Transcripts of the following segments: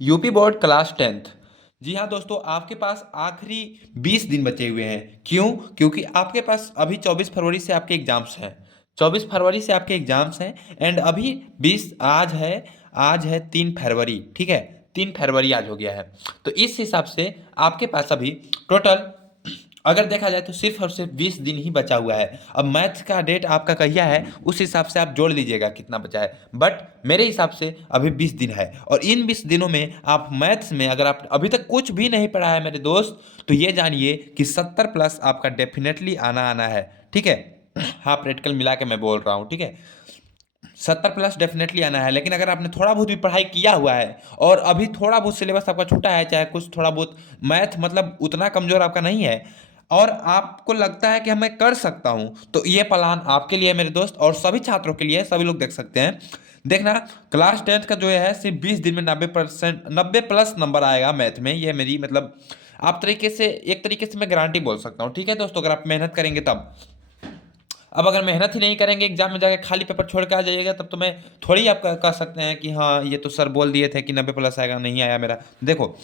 UP board class 10th। जी हाँ दोस्तों, आपके पास आखिरी 20 दिन बचे हुए हैं। क्यों? क्योंकि आपके पास अभी 24 फरवरी से आपके एग्जाम्स हैं। 24 फरवरी से आपके एग्जाम्स हैं एंड अभी 20 आज है 3 फरवरी। ठीक है, 3 फरवरी आज हो गया है। तो इस हिसाब से आपके पास अभी टोटल अगर देखा जाए तो सिर्फ और सिर्फ 20 दिन ही बचा हुआ है। अब मैथ्स का डेट आपका कहिया है, उस हिसाब से आप जोड़ लीजिएगा कितना बचा है। बट मेरे हिसाब से अभी 20 दिन है और इन 20 दिनों में आप मैथ्स में अगर आप अभी तक कुछ भी नहीं पढ़ा है मेरे दोस्त, तो ये जानिए कि 70 प्लस आपका डेफिनेटली आना आना है। ठीक है, हाँ प्रैक्टिकल मिला के मैं बोल रहा हूँ। ठीक है, 70 प्लस डेफिनेटली आना है। लेकिन अगर आपने थोड़ा बहुत भी पढ़ाई किया हुआ है और अभी थोड़ा बहुत सिलेबस आपका छूटा है, चाहे कुछ थोड़ा बहुत मैथ मतलब उतना कमजोर आपका नहीं है और आपको लगता है कि मैं कर सकता हूं, तो ये प्लान आपके लिए है मेरे दोस्त, और सभी छात्रों के लिए है, सभी लोग देख सकते हैं। देखना, क्लास 10th का जो है सिर्फ 20 दिन में 90%, 90 प्लस नंबर आएगा मैथ में। ये मेरी मतलब आप तरीके से, एक तरीके से मैं गारंटी बोल सकता हूँ। ठीक है दोस्तों, अगर आप मेहनत करेंगे तब। अब अगर मेहनत ही नहीं करेंगे, एग्जाम में जाके खाली पेपर छोड़ के आ जाइएगा, तब तो मैं थोड़ी आप कह सकते हैं कि हाँ ये तो सर बोल दिए थे कि 90 प्लस आएगा, नहीं आया मेरा। देखो,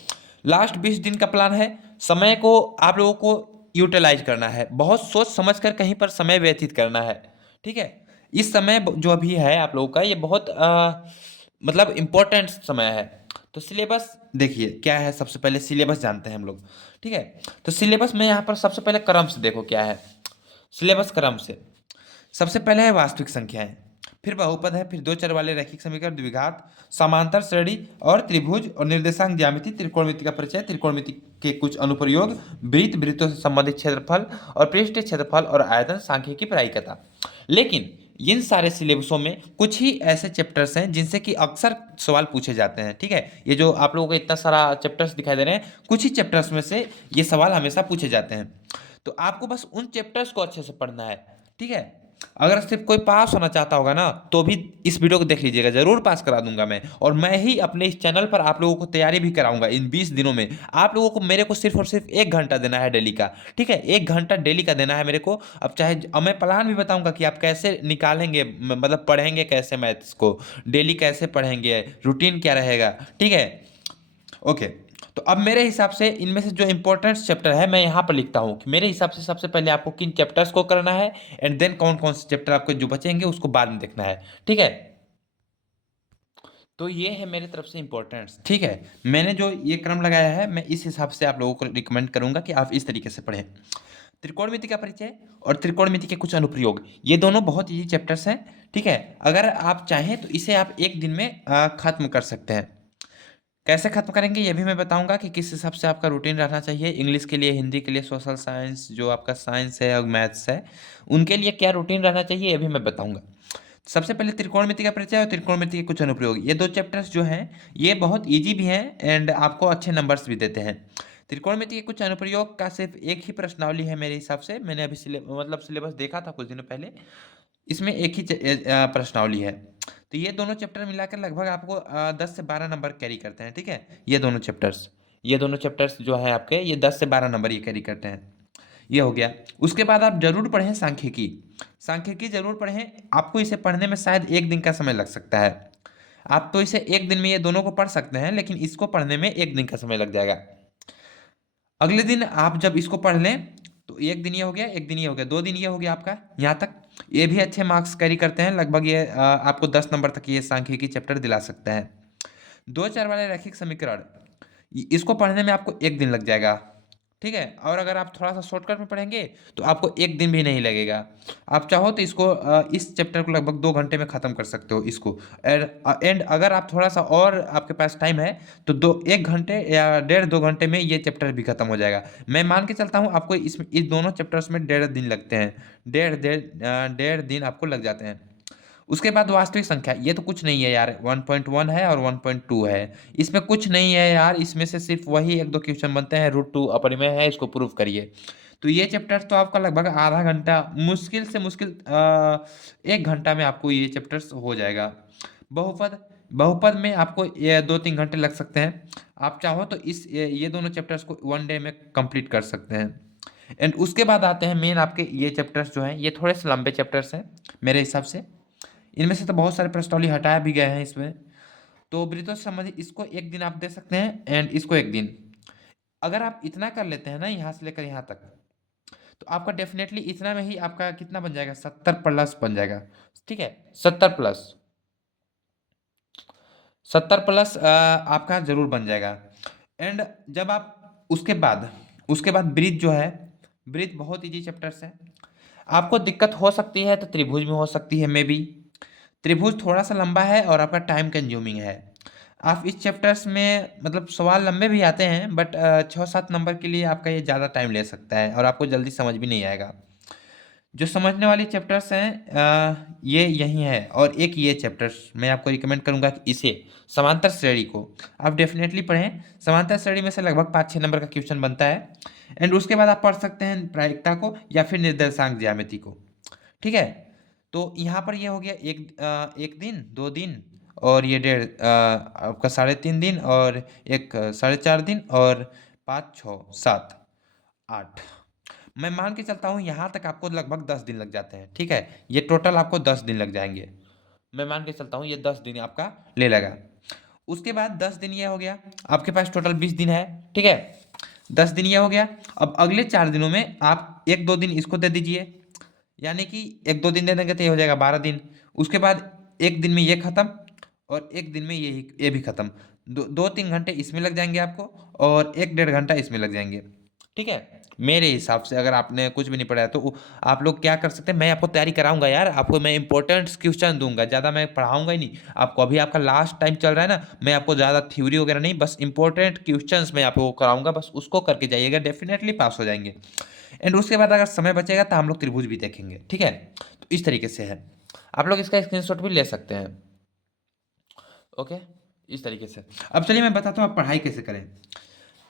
लास्ट 20 दिन का प्लान है। समय को आप लोगों को यूटिलाइज करना है, बहुत सोच समझ कर कहीं पर समय व्यतीत करना है। ठीक है, इस समय जो अभी है आप लोगों का, ये बहुत मतलब इम्पोर्टेंट समय है। तो सिलेबस देखिए क्या है, सबसे पहले सिलेबस जानते हैं हम लोग। ठीक है, तो सिलेबस में यहाँ पर सबसे पहले क्रम से देखो क्या है। सिलेबस क्रम से सबसे पहले है वास्तविक संख्याएं, फिर बहुपद है, फिर दो चर वाले रैखिक समीकरण, द्विघात, समांतर श्रेणी और त्रिभुज और निर्देशांक ज्यामिति, त्रिकोणमिति का परिचय, त्रिकोणमिति के कुछ अनुप्रयोग, वृत्त, वृत्तों से संबंधित क्षेत्रफल और पृष्ठीय क्षेत्रफल और आयतन, सांख्यिकी, प्रायिकता। लेकिन इन सारे सिलेबसों में कुछ ही ऐसे चैप्टर्स हैं जिनसे कि अक्सर सवाल पूछे जाते हैं। ठीक है, ये जो आप लोगों को इतना सारा चैप्टर्स दिखाई दे रहे हैं, कुछ ही चैप्टर्स में से ये सवाल हमेशा पूछे जाते हैं। तो आपको बस उन चैप्टर्स को अच्छे से पढ़ना है। ठीक है, अगर सिर्फ कोई पास होना चाहता होगा ना, तो भी इस वीडियो को देख लीजिएगा, जरूर पास करा दूंगा मैं। और मैं ही अपने इस चैनल पर आप लोगों को तैयारी भी कराऊंगा इन 20 दिनों में। आप लोगों को मेरे को सिर्फ और सिर्फ 1 घंटा देना है डेली का। ठीक है, 1 घंटा डेली का देना है मेरे को। अब मैं प्लान भी बताऊंगा कि आप कैसे निकालेंगे, मतलब पढ़ेंगे कैसे मैथ्स को, डेली कैसे पढ़ेंगे, रूटीन क्या रहेगा। ठीक है, ओके। तो अब मेरे हिसाब से इनमें से जो इंपॉर्टेंट चैप्टर है, मैं यहाँ पर लिखता हूँ कि मेरे हिसाब से सबसे पहले आपको किन चैप्टर्स को करना है एंड देन कौन कौन से चैप्टर आपको जो बचेंगे उसको बाद में देखना है। ठीक है, तो ये है मेरे तरफ से इंपॉर्टेंट्स। ठीक है, मैंने जो ये क्रम लगाया है, मैं इस हिसाब से आप लोगों को रिकमेंड करूंगा कि आप इस तरीके से पढ़ें। त्रिकोणमिति का परिचय और त्रिकोणमिति के कुछ अनुप्रयोग, ये दोनों बहुत इजी चैप्टर्स हैं। ठीक है, अगर आप चाहें तो इसे आप एक दिन में खत्म कर सकते हैं। कैसे खत्म करेंगे ये भी मैं बताऊंगा कि किस हिसाब से आपका रूटीन रहना चाहिए। इंग्लिश के लिए, हिंदी के लिए, सोशल साइंस जो आपका साइंस है और मैथ्स है, उनके लिए क्या रूटीन रहना चाहिए ये भी मैं बताऊंगा। सबसे पहले त्रिकोणमिति का परिचय और त्रिकोणमिति के कुछ अनुप्रयोग, ये दो चैप्टर्स जो हैं ये बहुत इजी भी हैं एंड आपको अच्छे नंबर्स भी देते हैं। त्रिकोणमिति के कुछ अनुप्रयोग का सिर्फ एक ही प्रश्नावली है मेरे हिसाब से, मैंने अभी मतलब सिलेबस देखा था कुछ दिनों पहले, इसमें एक ही प्रश्नावली है। तो ये दोनों चैप्टर मिलाकर लगभग आपको 10 से 12 नंबर कैरी करते हैं। ठीक है, ये दोनों चैप्टर्स जो है आपके, ये 10 से 12 नंबर ये कैरी करते हैं। ये हो गया। उसके बाद आप जरूर पढ़ें सांख्यिकी। सांख्यिकी जरूर पढ़ें, आपको इसे पढ़ने में शायद 1 दिन का समय लग सकता है। आप तो इसे 1 दिन में ये दोनों को पढ़ सकते हैं, लेकिन इसको पढ़ने में 1 दिन का समय लग जाएगा। अगले दिन आप जब इसको पढ़ लें, तो 1 दिन ये हो गया, 1 दिन ये हो गया, 2 दिन ये हो गया आपका यहाँ तक। ये भी अच्छे मार्क्स कैरी करते हैं, लगभग ये आपको 10 नंबर तक ये सांख्यिकी चैप्टर दिला सकता है। दो चर वाले रैखिक समीकरण, इसको पढ़ने में आपको 1 दिन लग जाएगा। ठीक है, और अगर आप थोड़ा सा शॉर्टकट में पढ़ेंगे तो आपको 1 दिन भी नहीं लगेगा। आप चाहो तो इसको इस चैप्टर को लगभग 2 घंटे में ख़त्म कर सकते हो इसको। एंड अगर आप थोड़ा सा और आपके पास टाइम है तो 1 घंटे या 1.5-2 घंटे में ये चैप्टर भी खत्म हो जाएगा। मैं मान के चलता हूँ आपको इसमें इस दोनों चैप्टर्स में 1.5 दिन लगते हैं। 1.5 दिन आपको लग जाते हैं। उसके बाद वास्तविक संख्या, ये तो कुछ नहीं है यार, 1.1 है और 1.2 है, इसमें कुछ नहीं है यार। इसमें से सिर्फ वही 1-2 क्वेश्चन बनते हैं, √2 अपरिमेय है, इसको प्रूव करिए। तो ये चैप्टर्स तो आपका लगभग आधा घंटा, मुश्किल से मुश्किल 1 घंटा में आपको ये चैप्टर्स हो जाएगा। बहुपद, बहुपद में आपको ये 2-3 घंटे लग सकते हैं। आप चाहो तो ये दोनों चैप्टर्स को 1 डे में कंप्लीट कर सकते हैं। एंड उसके बाद आते हैं मेन आपके ये चैप्टर्स जो हैं, ये थोड़े से लंबे चैप्टर्स हैं मेरे हिसाब से। इनमें से तो बहुत सारे प्रश्नावली हटाया भी गए हैं इसमें। तो वृत्तों से संबंधित इसको एक दिन आप दे सकते हैं एंड इसको एक दिन। अगर आप इतना कर लेते हैं ना यहाँ से लेकर यहाँ तक, तो आपका डेफिनेटली इतना में ही आपका कितना बन जाएगा, 70+ बन जाएगा। ठीक है, 70+, 70+ आपका जरूर बन जाएगा। एंड जब आप उसके बाद ब्रीथ जो है, ब्रीथ बहुत इजी चैप्टर्स है। आपको दिक्कत हो सकती है तो त्रिभुज में हो सकती है, मे बी त्रिभुज थोड़ा सा लंबा है और आपका टाइम कंज्यूमिंग है। आप इस चैप्टर्स में मतलब सवाल लंबे भी आते हैं, बट 6-7 नंबर के लिए आपका ये ज़्यादा टाइम ले सकता है और आपको जल्दी समझ भी नहीं आएगा। जो समझने वाली चैप्टर्स हैं ये यही है। और एक ये चैप्टर्स मैं आपको रिकमेंड करूंगा कि इसे, समांतर श्रेणी को आप डेफिनेटली पढ़ें। समांतर श्रेणी में से लगभग 5-6 नंबर का क्वेश्चन बनता है। एंड उसके बाद आप पढ़ सकते हैं प्रायिकता को या फिर निर्देशांक ज्यामिति को। ठीक है, तो यहाँ पर ये हो गया एक दिन, 2 दिन, और ये आपका 3.5 दिन, और एक 4.5 दिन, और 5, 6, 7, 8। मैं मान के चलता हूँ यहाँ तक आपको लगभग 10 दिन लग जाते हैं। ठीक है, ये टोटल आपको 10 दिन लग जाएंगे। मैं मान के चलता हूँ ये 10 दिन आपका ले लेगा। उसके बाद 10 दिन ये हो गया, आपके पास टोटल 20 दिन है। ठीक है, 10 दिन ये हो गया। अब अगले 4 दिनों में आप 1-2 दिन इसको दे दीजिए, यानी कि 1-2 दिन दे देंगे तो ये हो जाएगा 12 दिन। उसके बाद एक दिन में ये खत्म, और एक दिन में ये भी खत्म। 2-3 घंटे इसमें लग जाएंगे आपको, और 1-1.5 घंटा इसमें लग जाएंगे। ठीक है, मेरे हिसाब से अगर आपने कुछ भी नहीं पढ़ा है तो आप लोग क्या कर सकते हैं, मैं आपको तैयारी कराऊंगा यार, आपको मैं इंपॉर्टेंट क्वेश्चन दूंगा, ज़्यादा मैं पढ़ाऊंगा ही नहीं आपको। अभी आपका लास्ट टाइम चल रहा है ना, मैं आपको ज़्यादा थ्योरी वगैरह नहीं, बस इंपॉर्टेंट क्वेश्चंस मैं आपको कराऊंगा, बस उसको करके जाइएगा, डेफिनेटली पास हो जाएंगे। एंड उसके बाद अगर समय बचेगा तो हम लोग त्रिभुज भी देखेंगे। ठीक है, तो इस तरीके से है, आप लोग इसका स्क्रीनशॉट भी ले सकते हैं। ओके, इस तरीके से। अब चलिए मैं बताता हूँ आप पढ़ाई कैसे करें।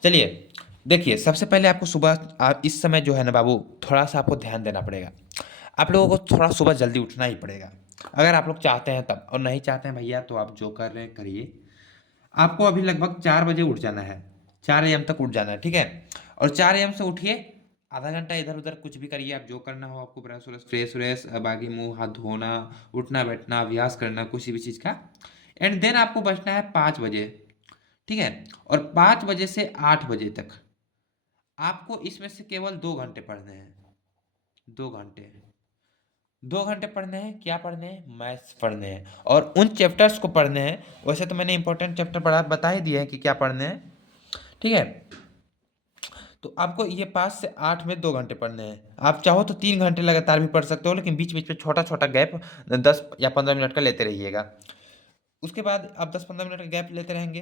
चलिए देखिए, सबसे पहले आपको सुबह, आप इस समय जो है ना बाबू, थोड़ा सा आपको ध्यान देना पड़ेगा। आप लोगों को थोड़ा सुबह जल्दी उठना ही पड़ेगा, अगर आप लोग चाहते हैं तब। और नहीं चाहते हैं भैया तो आप जो कर रहे हैं करिए। आपको अभी लगभग 4 बजे उठ जाना है, 4 AM तक उठ जाना है। ठीक है, और 4 AM से उठिए, आधा घंटा इधर उधर कुछ भी करिए, आप जो करना हो आपको, ब्रश व्रश, फ्रेश व्रेश, बाकी मुंह हाथ धोना, उठना बैठना, अभ्यास करना, किसी भी चीज़ का। एंड देन आपको बचना है 5 बजे। ठीक है, और 5 बजे से 8 बजे तक आपको इसमें से केवल 2 घंटे पढ़ने हैं। 2 घंटे, 2 घंटे पढ़ने हैं, क्या पढ़ने हैं, मैथ्स पढ़ने हैं, और उन चैप्टर्स को पढ़ने हैं। वैसे तो मैंने इंपॉर्टेंट चैप्टर बता ही दिए हैं कि क्या पढ़ने हैं। ठीक है, तो आपको ये 5 से 8 में 2 घंटे पढ़ने हैं। आप चाहो तो 3 घंटे लगातार भी पढ़ सकते हो, लेकिन बीच बीच में छोटा छोटा गैप 10 या 15 मिनट का लेते रहिएगा। उसके बाद आप 10-15 मिनट का गैप लेते रहेंगे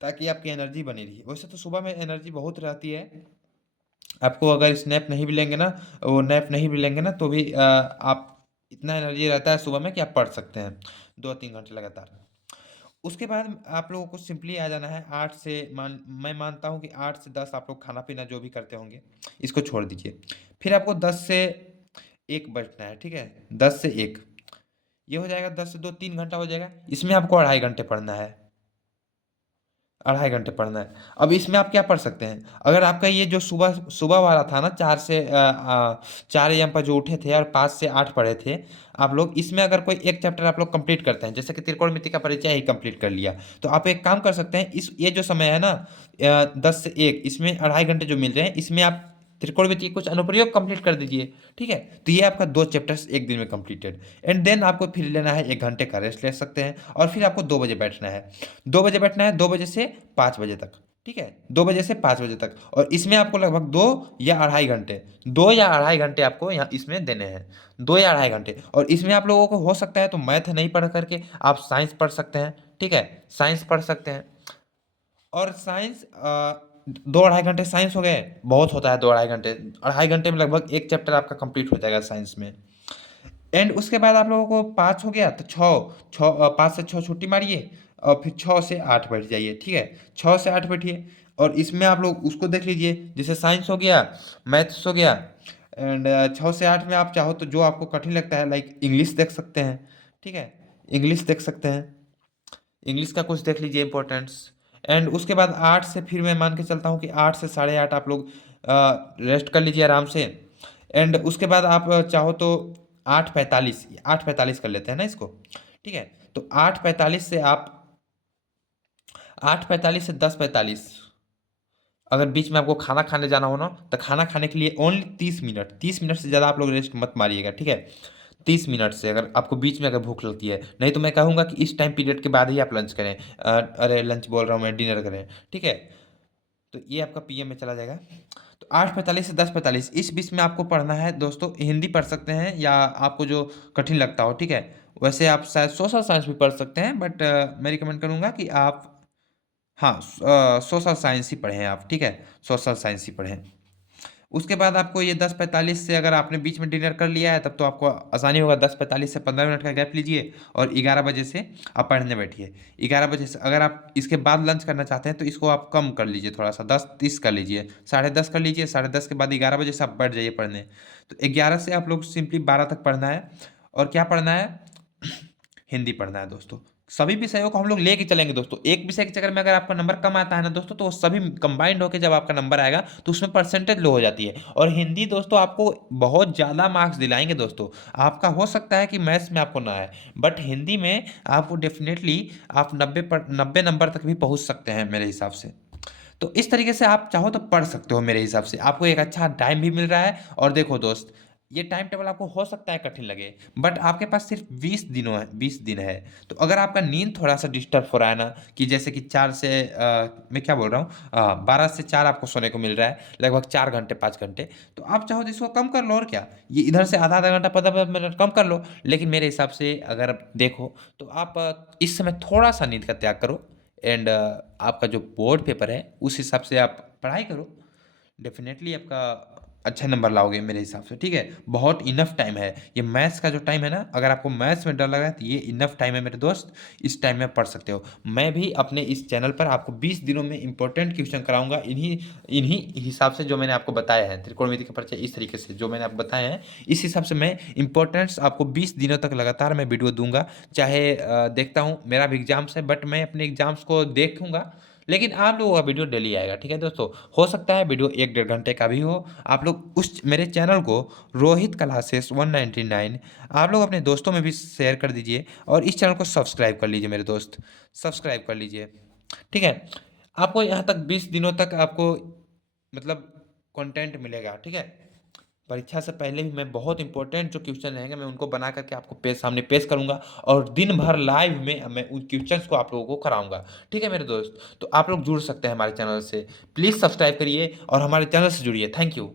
ताकि आपकी एनर्जी बनी रही। वैसे तो सुबह में एनर्जी बहुत रहती है, आपको अगर स्नैप नहीं भी लेंगे ना, वो नैप नहीं भी लेंगे ना, तो भी आप, इतना एनर्जी रहता है सुबह में कि आप पढ़ सकते हैं 2-3 घंटे लगातार। उसके बाद आप लोगों को सिंपली आ जाना है 8 से, मैं मानता हूँ कि 8 से 10 आप लोग खाना पीना जो भी करते होंगे इसको छोड़ दीजिए। फिर आपको 10 से 1 बैठना है। ठीक है, 10 से 1 ये हो जाएगा, 10 से 2 3 घंटा हो जाएगा। इसमें आपको 2.5 घंटे पढ़ना है, 2.5 घंटे पढ़ना है। अब इसमें आप क्या पढ़ सकते हैं, अगर आपका ये जो सुबह सुबह वाला था ना, 4 AM पर जो उठे थे और 5 से 8 पढ़े थे आप लोग, इसमें अगर कोई एक चैप्टर आप लोग कंप्लीट करते हैं, जैसे कि त्रिकोणमिति का परिचय ही कंप्लीट कर लिया, तो आप एक काम कर सकते हैं, इस ये जो समय है ना 10 से 1, इसमें 2.5 घंटे जो मिल रहे हैं, इसमें आप त्रिकोणमिति के कुछ अनुप्रयोग कंप्लीट कर दीजिए। ठीक है, तो ये आपका 2 चैप्टर्स एक दिन में कंप्लीटेड। एंड देन आपको फिर लेना है 1 घंटे का रेस्ट ले सकते हैं, और फिर आपको 2 बजे बैठना है। 2 बजे बैठना है, 2 बजे से 5 बजे तक। ठीक है, 2 बजे से 5 बजे तक, और इसमें आपको लगभग 2 या 2.5 घंटे, 2 या 2.5 घंटे आपको यहाँ इसमें देने हैं। 2 या 2.5 घंटे, और इसमें आप लोगों को हो सकता है तो मैथ नहीं पढ़ करके आप साइंस पढ़ सकते हैं। ठीक है, साइंस पढ़ सकते हैं, और साइंस 2-2.5 घंटे साइंस हो गए, बहुत होता है 2-2.5 घंटे। 2.5 घंटे में लगभग एक चैप्टर आपका कंप्लीट हो जाएगा साइंस में। एंड उसके बाद आप लोगों को 5 हो गया तो 5 से 6 छुट्टी मारिए, और फिर 6 से 8 बैठ जाइए। ठीक है, 6 से 8 बैठिए, और इसमें आप लोग उसको देख लीजिए, जैसे साइंस हो गया, मैथ्स हो गया। एंड 6 से 8 में आप चाहो तो जो आपको कठिन लगता है, लाइक इंग्लिश देख सकते हैं। ठीक है, इंग्लिश देख सकते हैं, इंग्लिश का कुछ देख लीजिए इंपॉर्टेंट्स। एंड उसके बाद 8 से, फिर मैं मान के चलता हूँ कि 8 से 8:30 आप लोग रेस्ट कर लीजिए आराम से। एंड उसके बाद आप चाहो तो 8:45 कर लेते हैं ना इसको। ठीक है, तो 8:45 से आप 8:45 से 10:45। अगर बीच में आपको खाना खाने जाना हो ना, तो खाना खाने के लिए ओनली 30 मिनट, 30 मिनट से ज़्यादा आप लोग रेस्ट मत मारिएगा, ठीक है। 30 मिनट से अगर आपको बीच में अगर भूख लगती है, नहीं तो मैं कहूँगा कि इस टाइम पीरियड के बाद ही आप लंच करें। अरे लंच बोल रहा हूँ मैं, डिनर करें, ठीक है। तो ये आपका पीएम में चला जाएगा। तो 8:45 से 10:45 इस बीच में आपको पढ़ना है दोस्तों। हिंदी पढ़ सकते हैं या आपको जो कठिन लगता हो, ठीक है। वैसे आप शायद सोशल साइंस भी पढ़ सकते हैं, बट मैं रिकमेंड करूँगा कि आप, हाँ, सोशल साइंस ही पढ़ें आप, ठीक है। सोशल साइंस ही पढ़ें। उसके बाद आपको ये 10:45 से अगर आपने बीच में डिनर कर लिया है, तब तो आपको आसानी होगा। 10:45 से 15 मिनट का गैप लीजिए और 11 बजे से आप पढ़ने बैठिए। 11 बजे से अगर आप इसके बाद लंच करना चाहते हैं तो इसको आप कम कर लीजिए, थोड़ा सा 10:30 कर लीजिए, 10:30 कर लीजिए। 10:30 के बाद 11 बजे से आप बैठ जाइए पढ़ने। तो 11 से आप लोग सिंपली 12 तक पढ़ना है। और क्या पढ़ना है? हिंदी पढ़ना है दोस्तों। सभी विषयों को हम लोग लेके चलेंगे दोस्तों। एक विषय के चक्कर में अगर आपका नंबर कम आता है ना दोस्तों, तो वो सभी कंबाइंड होकर जब आपका नंबर आएगा तो उसमें परसेंटेज लो हो जाती है। और हिंदी दोस्तों आपको बहुत ज़्यादा मार्क्स दिलाएंगे दोस्तों। आपका हो सकता है कि मैथ्स में आपको ना आए, बट हिंदी में आपको डेफिनेटली आप 90 नंबर तक भी पहुंच सकते हैं मेरे हिसाब से। तो इस तरीके से आप चाहो तो पढ़ सकते हो मेरे हिसाब से। आपको एक अच्छा टाइम भी मिल रहा है। और देखो दोस्त, ये टाइम टेबल आपको हो सकता है कठिन लगे, बट आपके पास सिर्फ 20 दिन है। तो अगर आपका नींद थोड़ा सा डिस्टर्ब हो रहा है ना, कि जैसे कि 4 से मैं क्या बोल रहा हूँ, 12 से 4 आपको सोने को मिल रहा है, लगभग 4 घंटे 5 घंटे, तो आप चाहो तो इसको कम कर लो। और क्या, ये इधर से आधा आधा घंटा 15 मिनट कम कर लो। लेकिन मेरे हिसाब से अगर आप देखो तो आप इस समय थोड़ा सा नींद का त्याग करो। एंड आपका जो बोर्ड पेपर है उस हिसाब से आप पढ़ाई करो। डेफिनेटली आपका अच्छे नंबर लाओगे मेरे हिसाब से, ठीक है। बहुत इनफ टाइम है ये मैथ्स का जो टाइम है ना। अगर आपको मैथ्स में डर लग रहा है तो ये इनफ टाइम है मेरे दोस्त। इस टाइम में पढ़ सकते हो। मैं भी अपने इस चैनल पर आपको 20 दिनों में इंपॉर्टेंट क्वेश्चन कराऊंगा, इन्हीं इन्हीं हिसाब से जो मैंने आपको बताया है। त्रिकोणमिति का परिचय इस तरीके से जो मैंने आपको बताया है, इस हिसाब से मैं इंपॉर्टेंट्स आपको 20 दिनों तक लगातार मैं वीडियो दूंगा। चाहे देखता हूँ, मेरा भी एग्जाम्स है, बट मैं अपने एग्जाम्स को देखूंगा। लेकिन आप लोगों का वीडियो डेली आएगा, ठीक है दोस्तों। हो सकता है वीडियो 1 डेढ़ घंटे का भी हो। आप लोग उस मेरे चैनल को रोहित क्लासेस 199 आप लोग अपने दोस्तों में भी शेयर कर दीजिए। और इस चैनल को सब्सक्राइब कर लीजिए मेरे दोस्त, सब्सक्राइब कर लीजिए, ठीक है। आपको यहाँ तक 20 दिनों तक आपको मतलब कंटेंट मिलेगा, ठीक है। परीक्षा से पहले भी मैं बहुत इंपॉर्टेंट जो क्वेश्चन रहेंगे मैं उनको बना करके आपको सामने पेश करूंगा। और दिन भर लाइव में मैं उन क्वेश्चंस को आप लोगों को कराऊंगा, ठीक है मेरे दोस्त। तो आप लोग जुड़ सकते हैं हमारे चैनल से। प्लीज़ सब्सक्राइब करिए और हमारे चैनल से जुड़िए। Thank you.